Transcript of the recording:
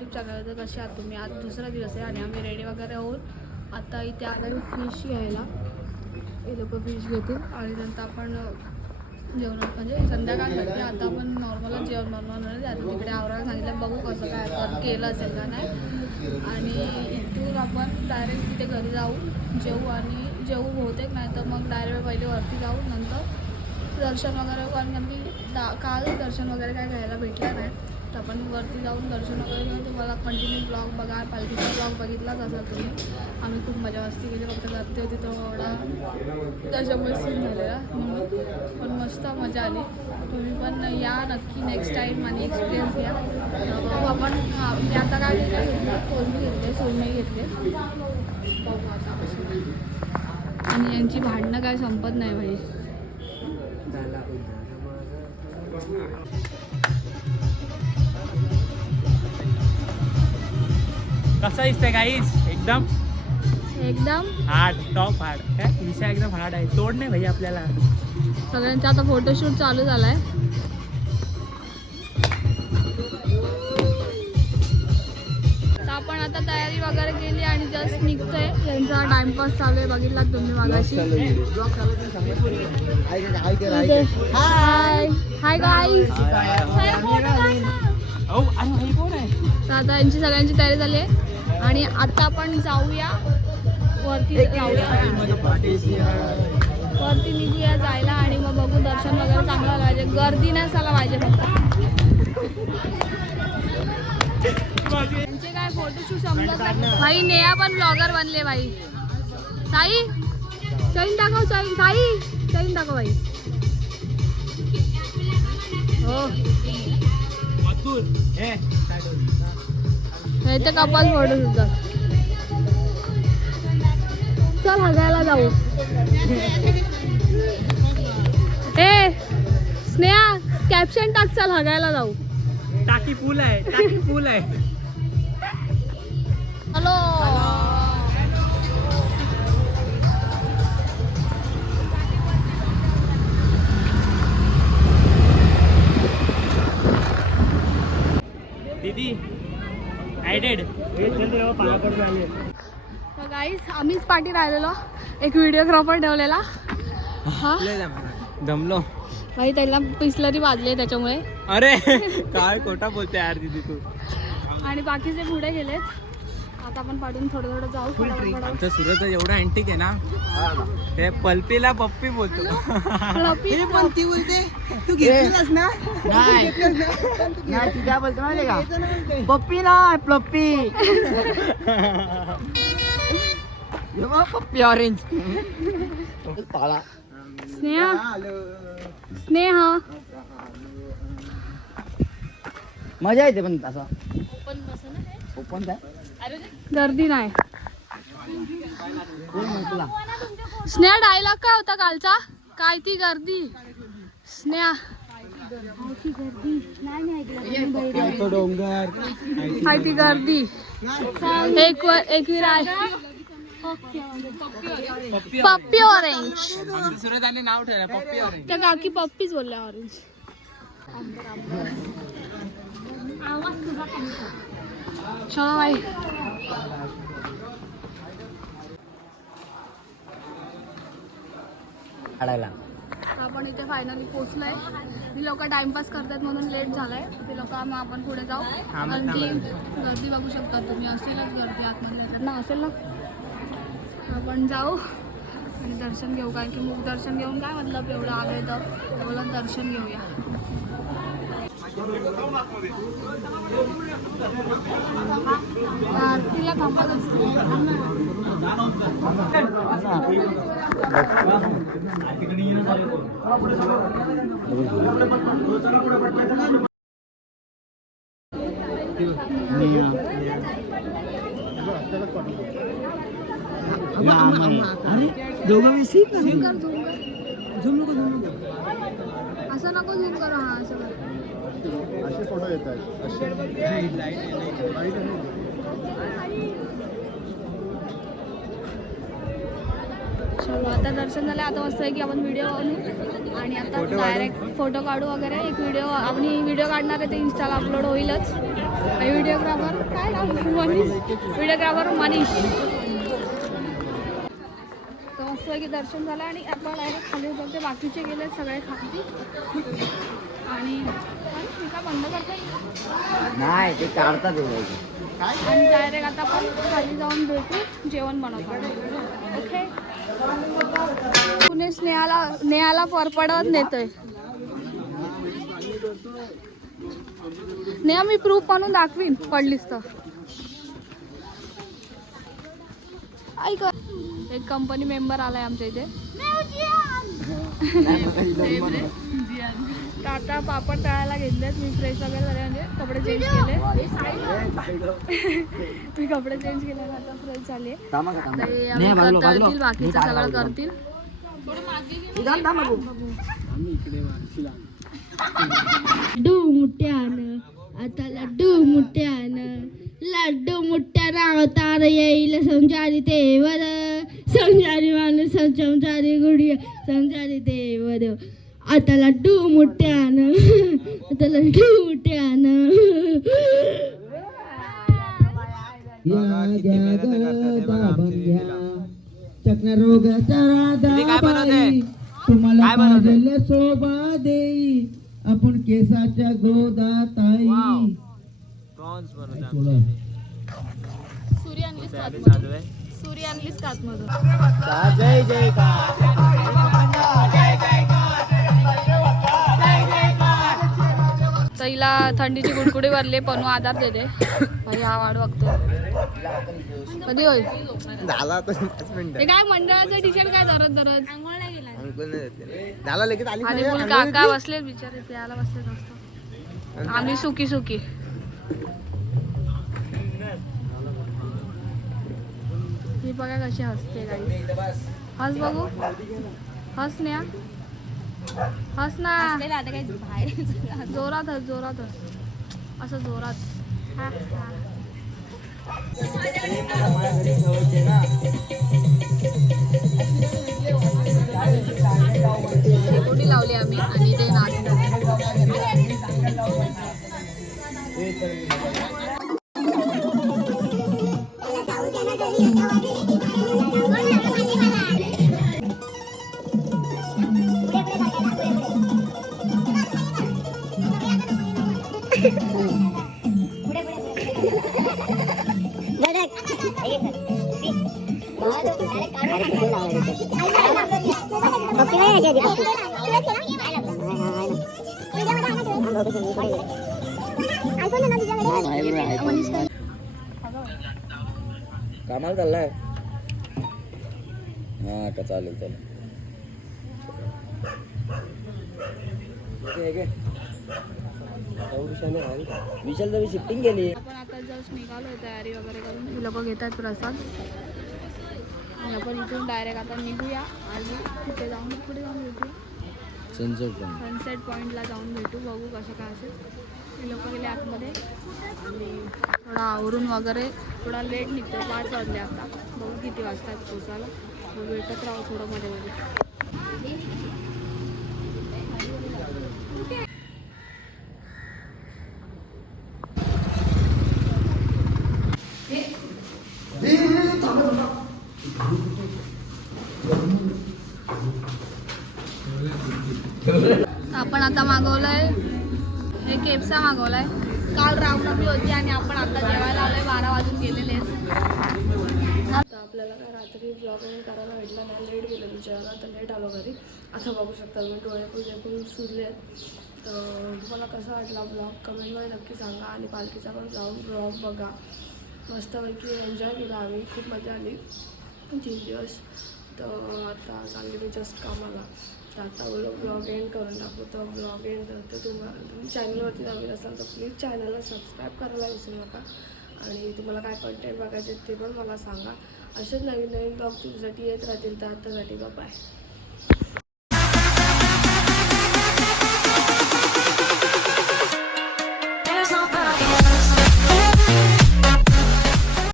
YouTube channel तर कसे आहात तुम्ही? आज दुसरा दिवस आहे आणि आम्ही रेडी वगैरे आहोत. आता इथे आलो फिश घ्यायला. हे लोक फिश घेतील आणि नंतर आपण जेवण म्हणजे संध्याकाळ आता आपण नॉर्मलच जेवण बनवणार आता तिकडे आवरायला सांगितलं बघू कसं काय केलं असेल का नाही. आणि इथून आपण डायरेक्ट तिथे घरी जाऊ. जेवू आणि जेवू बहुतेक नाही तर मग डायरेक्ट पहिले वरती जाऊ. नंतर दर्शन वगैरे कारण की दा काल दर्शन वगैरे काय घ्यायला भेटलं नाही. तर आपण वरती जाऊन दर्शन वगैरे घेऊन तुम्हाला कंटिन्यू ब्लॉग बघा. पालखीचा ब्लॉग बघितलाच असाल तुम्ही. आम्ही खूप मजा मस्ती केली. फक्त जाते होती एवढा त्याच्यामुळे सीन झालेला. म्हणून पण मस्त मजा आली. तुम्ही पण या नक्की. नेक्स्ट टाईम आणि एक्सपिरियन्स घ्या. आपण मी आता काय घेतलं कोलमी घेतले सोलमी घेतले आणि यांची भांडणं काय संपत नाही भाई कसा दिसतंय काहीच एकदम एकदम? हार्ड टॉप हार्ड काय? विषय एकदम हार्ड आहे. तोड नाही भाई आपल्याला. सगळ्यांचा आता फोटोशूट चालू झालाय. तर आपण आता तयारी वगैरे केली आणि जस्ट निघतोय. यांचा टाइमपास चालू आहे. बघितला तुम्ही मागाशी. हाय हाय तर आता यांची सगळ्यांची तयारी झाली आहे. आणि आता आपण जाऊया. वरती जाऊया. वरती निघूया जायला आणि मग बघू दर्शन वगैरे चांगलं पाहिजे. गर्दी नाही झाला पाहिजे फक्त. त्यांचे काय फोटोशूट समजत भाई नेहा पण ब्लॉगर बनले भाई. साई चैन दाखव चैन. साई चैन दाखव भाई. हो. मथुर हे हे तर कपाल फोटो सुद्धा चल हसायला जाऊ. ए स्नेहा कॅप्शन टाक चल हगायला जाऊ. टाकी फुल आहे टाकी फुल आहे. हॅलो तर आम्हीच पाठी राहिलेलो. एक व्हिडिओग्राफर ठेवलेला. हा? दमलो. भाई त्याला पिसलरी वाजले त्याच्यामुळे. अरे काय खोटा बोलते यार दीदी तू. आणि बाकीचे पुढे गेलेत. आता आपण पाठून थोडं थोडं जाऊ फटाफट. आमच्या सुरत एवढा अँटिक आहे ना. ते पल्पीला पप्पी बोलतो. फ्लफी पण ती बोलते. तू घेतलीस ना? नाही. नाही ती काय बोलतो माहिती का? पप्पी ना पप्पी. पप्पी ऑरेंज पाला स्नेहा? स्नेहा? मजा येते पण असं ओपन काय? गर्दी नाही. स्नेहा डायलॉग काय होता कालचा? काय ती गर्दी? स्नेहा. काय ती गर्दी एक आहे पप्पी ऑरेंज आमच्या सुरत आणि नाव ठेवलं पप्पी ऑरेंज त्या काकी पप्पीच बोलल्या ऑरेंज चलो काढायला. आपण इथे फायनली पोहोचलोय. ती लोक टाइमपास करतात म्हणून लेट झालाय. ते लोक मग आपण पुढे जाऊ. कारण की गर्दी बघू शकता तुम्ही. असेलच गर्दी आतमध्ये. ना असेल ना. आपण जाऊ आणि दर्शन घेऊ. कारण की मुख दर्शन घेऊन काय मतलब एवढं आलंय तर तेवढं दर्शन घेऊया. आरतीला थांबत असते दोघं मिशी झूम कर झूम कर झूम नको झूम नको असं नको झूम करू हा असं असे फोटो येत आहेत. असे. चलो आता दर्शन झालं आता मस्त आहे की आपण व्हिडिओ आणि आता डायरेक्ट फोटो काढू. वगैरे. एक व्हिडिओ आपण व्हिडिओ काढणार आहे ते इन्स्टाला अपलोड होईलच. व्हिडिओग्राफर काय नाव? मनीष. व्हिडिओग्राफर मनीष. तर मस्तपैकी दर्शन झालं आणि आपण डायरेक्ट खाली उतरते. बाकीचे गेले सगळे खाली आणि बंद करते नाही ते काढतात आणि डायरेक्ट आता आपण खाली जाऊन भेटू जेवण बनवतो. ओके पुणे स्नेहाला नेहाला परपडत नेतोय. नेहा मी प्रूफ म्हणून दाखवीन पडलीस तर. ऐक. एक कंपनी मेंबर आलाय आमच्या इथे. आता पापड तळायला घेतलेत. मी फ्रेश वगैरे झाले म्हणजे कपडे चेंज केले. मी कपडे चेंज केले आता फ्रेश झाले. तळतील बाकीचं सगळं करतील. लड्डू मुठ्यानं आता लड्डू मुठ्यानं लड्डू मुठ्यानं अवतार येईल. संचारी देवर संचारी माणूस संचारी गुढी संचारी देवर आता लड्डू मुठ्यानं आता लड्डू मुठ्यानं बनवते? तुम्हाला? पाहिलेलं शोभा देई. आपण केसाच्या गोदात. आई सूर्य आणलीस सूर्य आणलीस कातमधून जय जय हिला थंडीची गुडगुडी भरली पनू आधार देते हा वाढ बघतो. कधी होईल? झाला काय मंडळाचं टी शर्ट काय धरत धरत. झाला लगेच आली काका. बसले बिचारे प्यायला बसले मस्त आम्ही सुकी सुकी ही बघा कशी हसते गाई हस बघू. हस न्या हस ना. जोरात हस जोरात हस. असं जोरात. हा, कामाला चाललाय हा का चालेल चालेल विशाल तरी शिफ्टिंग केली आपण आता जस्ट निघालो तयारी वगैरे करून ही लोक घेतात प्रसाद आणि आपण इथून डायरेक्ट आता निघूया आणि तिथे जाऊन पुढे जाऊन भेटू. सनसेट पण सनसेट पॉईंटला जाऊन भेटू बघू कसं काय असेल. हे लोक गेले आतमध्ये. आणि थोडा आवरून वगैरे थोडा लेट निघतो पाच वाजले आता. बघू किती वाजतात पोचायला. मग भेटत राहू थोडं मध्ये मध्ये. आपण आता मागवलंय. हे केपसा मागवलाय. काल रामनवमी होती आणि आपण आता जेवायला आलोय. बारा वाजून गेलेले आहेत. आता आपल्याला काय रात्री ब्लॉग करायला भेटला नाही. लेट गेलं विचारायला तर लेट आलो घरी. आता बघू शकता तुम्ही डोळे पण पण सुजले आहेत तर तुम्हाला कसा वाटला ब्लॉग कमेंटमध्ये नक्की सांगा. आणि पालखीचा पण जाऊन ब्लॉग बघा. मस्तपैकी एन्जॉय केला आम्ही. खूप मजा आली. तीन दिवस. तर आता चांगली मी जस्ट कामाला. तर आता ब्लॉग एंड करून टाकू. तर ब्लॉग एंड करतो तुम्हाला तुम्ही चॅनलवरती नवीन असाल तर प्लीज चॅनलला सबस्क्राईब करायला विसरू नका. आणि तुम्हाला काय कंटेंट बघायचे ते पण मला सांगा. असेच नवीन नवीन ब्लॉग तुमच्यासाठी येत राहतील तर आत्तासाठी बाय